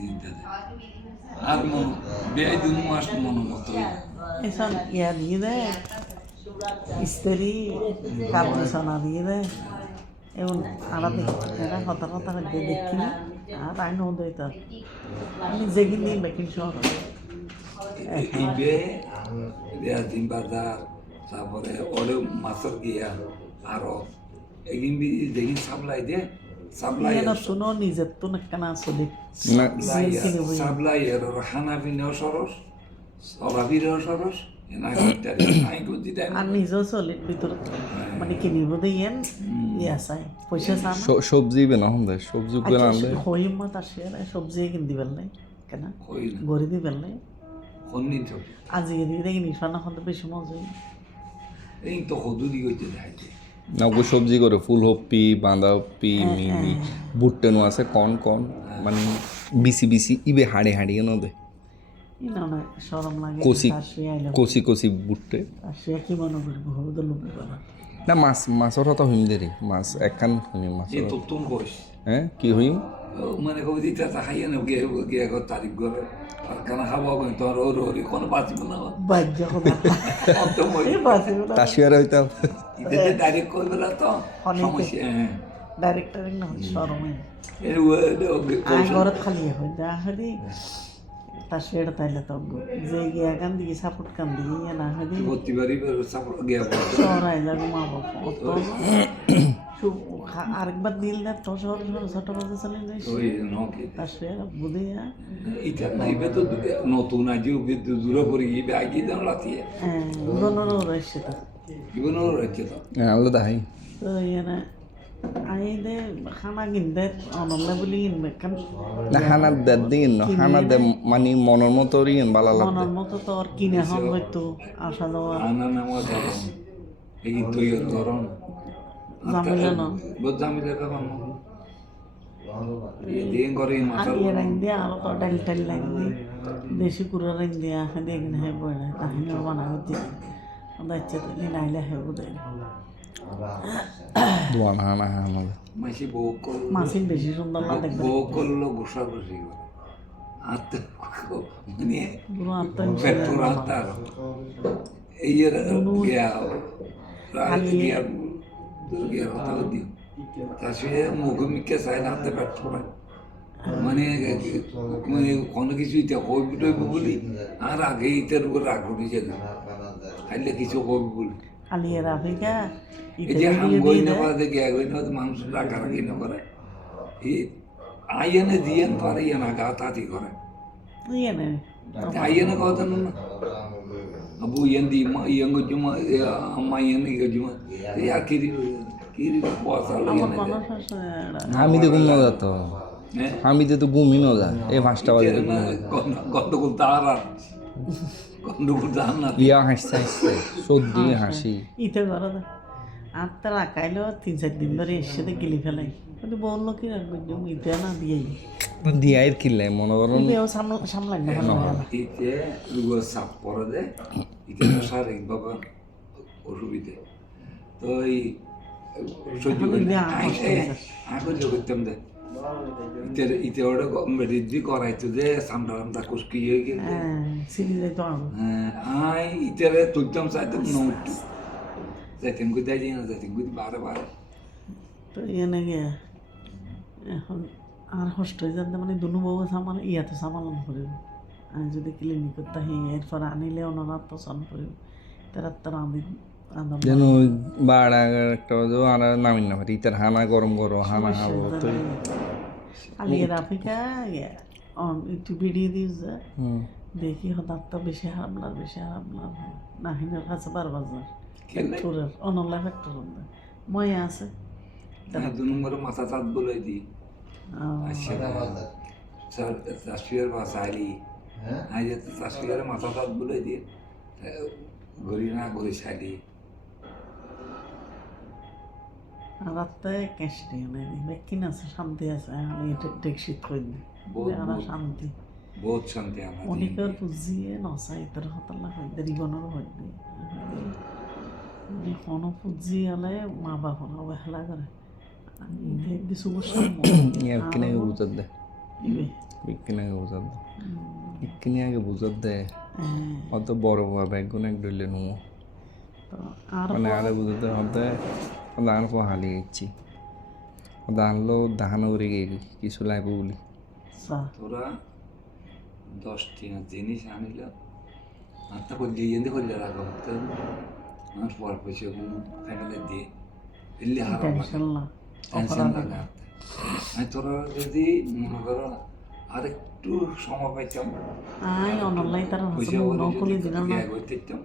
দিতে আর মন বেআই দুন মাস মন মতো এসব ইয়া দিয়ে দেয় ইস্তেরি কাপড় সোনা দিয়ে দেয় এবং আরা দেখি এরা কথা কথা হইতে দেখি না আর আইন হয়ে তার আমি যেগিন দিন বেকিন শহর ইবে দেয়া দিন বাজার তারপরে ওরে মাছের গিয়া আরো এগিন দেখি সাপ্লাই দে সাপ্লাই শুনো নিজের তো না চলি সাপ্লাই এর হানাফিনেও সরস সরাবিরেও সরস আর নিজেও চলির ভিতরে মানে কিনিব দিয়ে ইয়া চাই পয়সা চা সবজি বেনাহন দেয় সবজি বেনালে হইম মত আসে সবজি কিন দিবেন নাই কেন গড়ি দিবেন নাই আজি দিয়ে দেখি নিশানা হতে বেশি মজা এই তো হদু দি হইতে থাকে না গো সবজি করে ফুলকপি বাঁধাকপি মিমি বুট্টেনো আছে কন কন মানে বিসি বিসি ইবে হাড়ে হাড়িয়ে ন দে না না শরম লাগে কচি কচি বুট্টে আসে কি মনে করি বহুত লোক না মাছৰ কথা হইম দে রে মাছ একখান হইম মাছ এই তো তুম কইস হ্যাঁ কি হইম মানে কই দিতে খাইয়া না গে তারিখ করে আর খানা খাবো কই তোর ওরি কোন বাঁচিব না বাজ্য কথা অত মই বাঁচিব না তাসিয়ার হইতাম ইতে ডাইরেক্ট কইবে না তো সমস্যা ডাইরেক্টর না শরম এই ঘরত খালি হই যা হলি তা শেড তাইলে তো যে গিয়া কান দিয়ে সাপোর্ট কান দিয়ে না হলি প্রতিবারই সাপোর্ট গিয়া শহরাই যাবো মা বাবা অত আরেকবার দিল না তো শহর ছোট বাজে চলে যাই তা শেড বুঝিয়া এটা নাইবে তো নতুন আজও দূরে পড়ে গিয়ে আগে দাও লাতিয়ে হ্যাঁ দোনোর রয়েছে তো জীবনও রয়েছে তো আলাদা হাই তো ইয়ানা আইদে খানা কিনতে অনলে বলি কিনবে কারণ না হানা দেদ দিন হানা দে মানে মনের মতো রিন ভালো লাগে মনের মতো তো আর কিনে হন হয়তো আসা যাওয়া আনা নামা ধরন এই তৈরি ধরন জামিলা না বহুত জামিলা কাম দিন করে মাথা আর রাইন দিয়ে আর তো ডাল টাল লাইন দিয়ে দেশি কুড়া রাইন দিয়ে আখে দিয়ে কিনে হয় বড় তাহিনী বানাবো দিয়ে আমরা ইচ্ছে তো নাইলে হয় বুঝাই দোয়ান হানা হানা মাসি বউ কল মাসিন বেশি সুন্দর না দেখবে বউ করলো গোসা বসি আত মানে পুরো পেট্রোল আতার এই গিয়া গিয়া গিয়া কথা দিও তাসে মুখমিকে চাই না হাতে পেট্রোল মানে মানে কোনো কিছু এটা কইব টইব বলি আর আগে ইটার উপর রাগ উঠে যাবে খাইলে কিছু কইব বলি আলিয়া রাফিকা এই যে হাম গই না বাদে গিয়া গই না মানুষ রাগারাগি না করে এই আইনে দিয়েন পারে না গাতাতি করে ইয়েনে আইনে কথা না abu yang di yang cuma amma yang ni cuma ya kiri puasa lagi আমি তো ঘুম না যাতো আমি তো ঘুমই না যা এই 5টা বাজে গন্ডগোল তারা গন্ডগোল জানা ইয়া হাসছে সত্যি হাসি ইতে করে না আর তার আকাইলো 3-4 দিন ধরে এসে গিলি ফেলাই কিন্তু বললো কি রাখবো ইতে না দিয়েই দিয়ার কিলে মনে করুন সামলাই না ইতে লুগো সাপ পরে দে ইতে শারীরিক বাবা অসুবিধে তো এই সহ্য করতাম দে ইতে ওটা রিদ্ধি করাইতো যে সামটা সামটা কুসকি হয়ে গেল হ্যাঁ ইতে তুলতাম চাইতাম নোট যাইতাম কোথায় যাই না যাইতাম কোথায় বারে বারে তো এনে গিয়া এখন আর কষ্ট হয়ে যাতে মানে দুনু বউ সামাল ইয়াতে সামালন করিব আমি যদি ক্লিনিক করতে হি এরপর আনিলে ওনারা পছন্দ করিব তারা তারা আমি যেন বাড়া একটা আর নামিন না পারি ইতার হানা গরম গরম হানা হাবো তো আলিয়া রাফিকা একটু ভিডিও দিস দেখি হঠাৎ তো বেশি হারামলার না হিনের কাছে 12 বাজার ফ্যাক্টরের অনলাইন ফ্যাক্টর মই আছে দু নম্বরে মাথা চাঁদ বলে দিই চাষিয়ার বাসালি আজ চাষিয়ার মাথা চাঁদ বলে দিয়ে ঘড়ি না ঘড়ি শালি রাতে ক্যাশ দিয়ে নেই কিনা আছে শান্তি আছে আমি টেকশিট করে দিই শান্তি বহুত শান্তি আমার অনেকের বুঝিয়ে নসাই তোর হতাল্লা হয় দেরিগণের হয় কোনো পুজি হলে মা বাবা অবহেলা করে কিছু বছর কিনে বুঝার দে ইবে বিজ্ঞান আগে বুঝার দে বিজ্ঞানী আগে বুঝার দে অত বড় হওয়া ব্যাগুন এক ডইলে নো তো আর মানে আরে বুঝতে হতে দান পো হালি ইচ্ছি দানলো দাহানো উড়ে গিয়ে কিছু লাগবে বলি তোরা 10টি জিনিস আনিল আর তারপর দিয়ে এনে করলে রাখো আমার পর পয়সা ফ্যামিলি দিয়ে এলে হারাম টেনশন না টেনশন লাগে আমি তোরা যদি মনে করো আরেকটু সময় পাইতাম আই অনলাইন তার পয়সা নকলি দিন না করতাম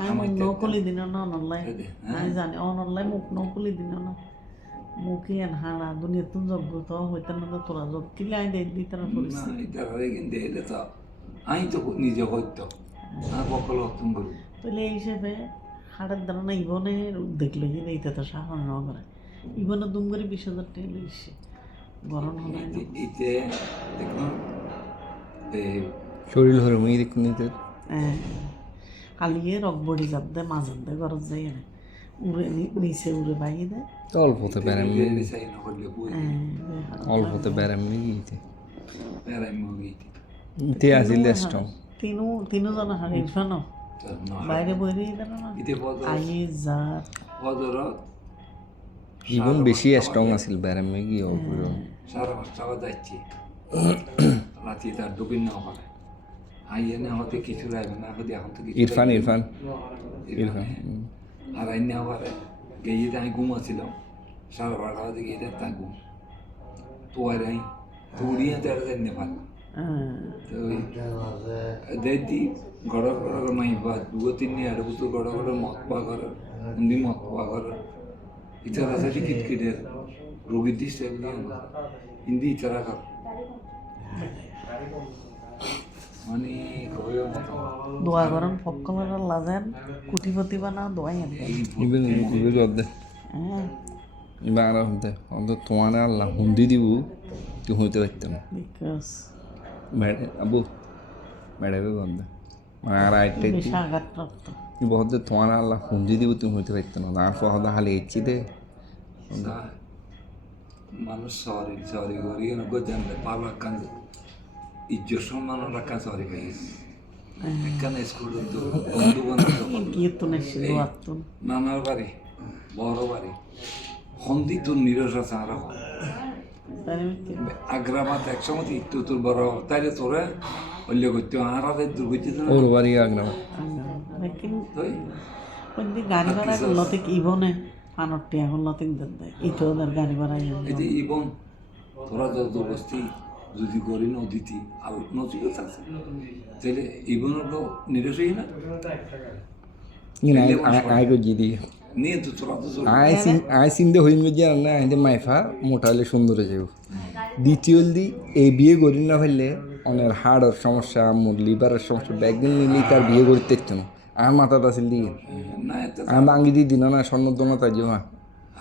আমি নকলি দিন না অনলাইন আমি জানি অনলাইন মুখ নকলি দিন না মুখে হারা দুনিয়া তুমি যোগ্য তো হইতে না তোরা যোগ কিলে আই দিই তারা না পরিস্থিতি এটা কিন্তু এলে তো আমি তো নিজে হইতো আর বকল তুমি করবো তাহলে এই হিসেবে হাটের দ্বারা না ইবনে দেখলো যে এইটা তো সাহায্য না করে ইবনে দুম করে 20,000 টাকা লইছে গরম হলে না এতে দেখুন শরীর হরে মুই দেখ নিতে কালিয়ে রক বডি যাব দে মাঝন দে গরজ যাই না উড়ে নিচে উড়ে বাইয়ে দে তো অল্পতে ব্যারাম চাই না করলে বই অল্পতে ব্যারাম গিয়েছে প্যারাই মুগিতে ইতে আসিল স্ট্রং তিনু জন হার ইরফান বাইরে বইরে দেন না এতে বদ আই যা বদর জীবন বেশি স্ট্রং আছিল ব্যারাম গিয়ে পুরো সারা সারা যাচ্ছি রাতে তার ডুবিন না পারে আইয়ে না হতে কিছু লাগবে না হতে এখন তো কিছু ইরফান ইরফান আর আইন না পারে গিয়ে আমি ঘুমাচ্ছিলাম সারা 12টা বাজে গিয়ে তার ঘুম তো আর আই তো উড়িয়ে তার জানি পারে তো দেখি গড় গড় মাই বা 2-3 আড় বছর গড় গড় মত পা ঘর উনি মত পা ঘর ইতারা সাথে কিটকিটে রোগী দিচ্ছে হিন্দি ইতারা কর মানে কবে মতো দোয়া করেন ফক্কলের লাজেন কুটিপতি বানা দোয়াই আনতে ইবেন ইবে জদ্দে ইবা আর হতে অন্ত তোমার আল্লাহ হুন্দি দিব তুই হইতে পারতাম বিকজ মেডে আবু মেডে জদ্দে মানে আর আইতে বেশি আঘাতপ্রাপ্ত বহুত তোমার আল্লাহ হুন্দি দিব তুমি হইতে পারতাম না আর ফহদা হালে ইচ্ছি দে মানুষ সরি করি জানলে পালা কান ইজ্জত সম্মান রাখা সরি পাই এখানে স্কুল বন্ধু বান্ধব গিয়ে তো নেছিল আত্মন নানার বাড়ি বড় বাড়ি হন্দি তোর নিরস আছে আর আগ্রাবাদ একসময় একটু তোর বড় তাইলে তোরা অল্য করতে আর দূর করতে ওর বাড়ি আগ্রা লেকিন ওই গাড়ি ভাড়া লতে ইবনে পানটি এখন লতে দেয় ইতো ওদের গাড়ি ভাড়া এই যে ইবন তোরা যত বস্তি যদি করি নদীতি আর নদী আছে তাহলে ইবনের তো নিরসই না আই গো জিদি নিয়ে তো তোরা তো আই সিন্দে হইম জান না আইতে মাইফা মোটা হলে সুন্দর হয়ে যাব দ্বিতীয় দি এই বিয়ে করি না হইলে অনেক হাড়ের সমস্যা মোর লিভারের সমস্যা ব্যাগদিন নিলেই তার বিয়ে করতে ইচ্ছে না আর মাথাত আছিল দিকে না এত আমি ভাঙ্গি দিয়ে দিন না স্বর্ণ দোনো তাই মা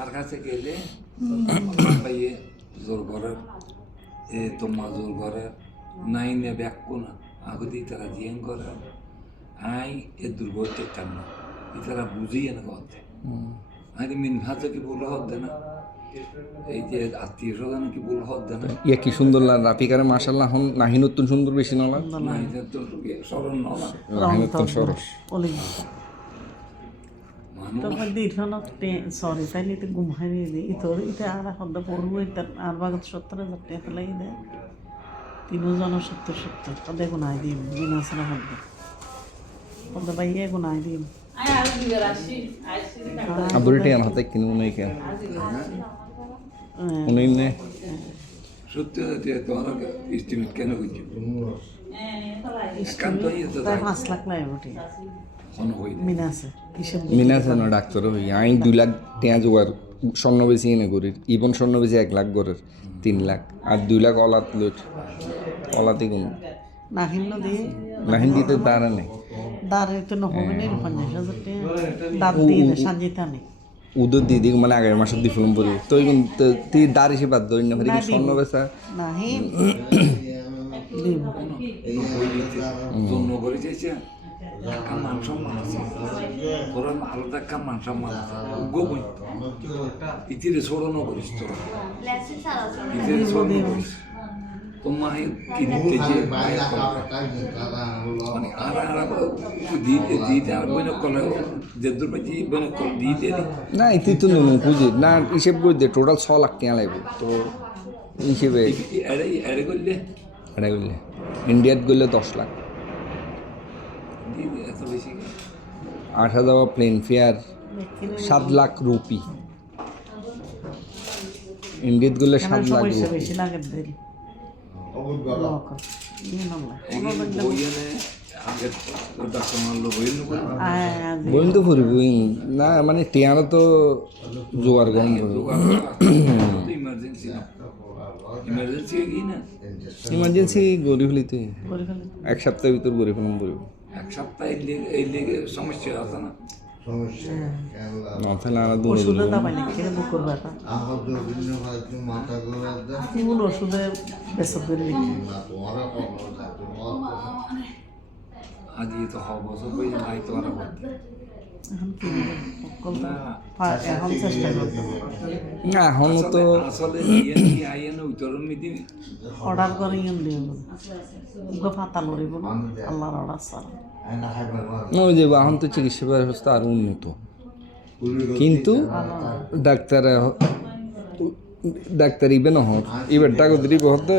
আর কাছে গেলে পাইয়ে জোর ঘরের তোমার জোর ঘরের নাই নে ব্যাক না আগদি তারা জিয়ান করে আই এ দুর্বল চেষ্টা না তারা বুঝিয়ে না কথা আমি মিন ভাতে কি বলে হতে না এই যে আত্মীয় স্বজন কি বলে হতে না ইয়া কি সুন্দর লাগ রাফিকারে মাশাআল্লাহ হন নাহি নতুন সুন্দর বেশি নলা না এটা তো স্মরণ নলা নাহি নতুন সরস ওলি মানুষ তারপর ইরফানত সরি তাইলে তো গুম হারিয়ে দিই ইতোর ইতে আর হদ্দ পড়বো এটা আর বাগত 70,000 টাকা ফেলাই দেয় তিনজন 70 তো দেখুন আই দিন বিনা সারা হদ্দ হদ্দ ভাইয়া গুণ আই দিন আবুরটি আন হাতে কিনু নাই কেন উনি নে সত্যি তোমার এস্টিমেট কেন হয়েছে একান্ত তাই 5 লাখ লাই ওঠে কোনো হই মিনাসে হিসেব মিনাছে না ডাক্তার হই আই 2 লাখ টাকা জোগাড় স্বর্ণ বেশি এনে করির ইবন স্বর্ণ বেশি 1 লাখ করের 3 লাখ আর 2 লাখ অলাত লইট অলাতে কোন নাহিন দিয়ে নাহিন দিতে দাঁড়া নেই দাঁড়ে তো নহবে নেই 50,000 টাকা দাঁত দিয়ে সাজিতা নেই উদর দিদি মানে আগের মাসে দি ফিল্ম বলি তো এখন তুই দাঁড় এসে বাদ ধরি না ফেরি স্বর্ণ বেচা নাহিন দিব জন্য করে চাইছে একটা মান সম্মান আছে তোরা আলাদা একটা মান সম্মান আছে গোপন ইতিরে ছড়ানো করিস তোরা ইতিরে ছড়ানো করিস তোমার কিনতে যে মানে দিতে আর বইনে কলে যে দুর্বাজি বইনে কল দিতে না এতে তো নুন বুঝি না হিসেব করে দে টোটাল 6 লাখ টাকা লাগবে তো হিসেবে এড়ে করলে এটা করলে ইন্ডিয়াত গেলে 10 লাখ এত বেশি আসা যাওয়া প্লেন ফেয়ার 7 লাখ রুপি ইন্ডিয়াত গেলে 7 লাখ পয়সা রুপি বেশি লাগে দিল বইনে আগে ডাক্তার মারলো বইন বলুন তো ফুরবই না মানে টিয়ারা তো জোয়ার গম ইমার্জেন্সি না ইমার্জেন্সি কি না ইমার্জেন্সি গরিব হলিতে এক সপ্তাহের ভিতর গরিব ফোন করব এক সপ্তাহ এই লেগে সমস্যা আছে না না তাহলে আর দূর ওষুধের দাম লিখে বুকুর ব্যথা কেমন ওষুধে বেসর করে লিখে আজ তো হওয়া বছর বই নাই তো আর এখন কি এখন চেষ্টা করতে না এখনও তো আসলে আইয়েন উত্তরণ মিদি অর্ডার করে ইন দিব উগা ফাতা লড়িব না আল্লাহর অর্ডার ছাড়া ওই যে এখন তো চিকিৎসা ব্যবস্থা আরও উন্নত কিন্তু ডাক্তার ইবে নহর এবার টাকা দিবি হতে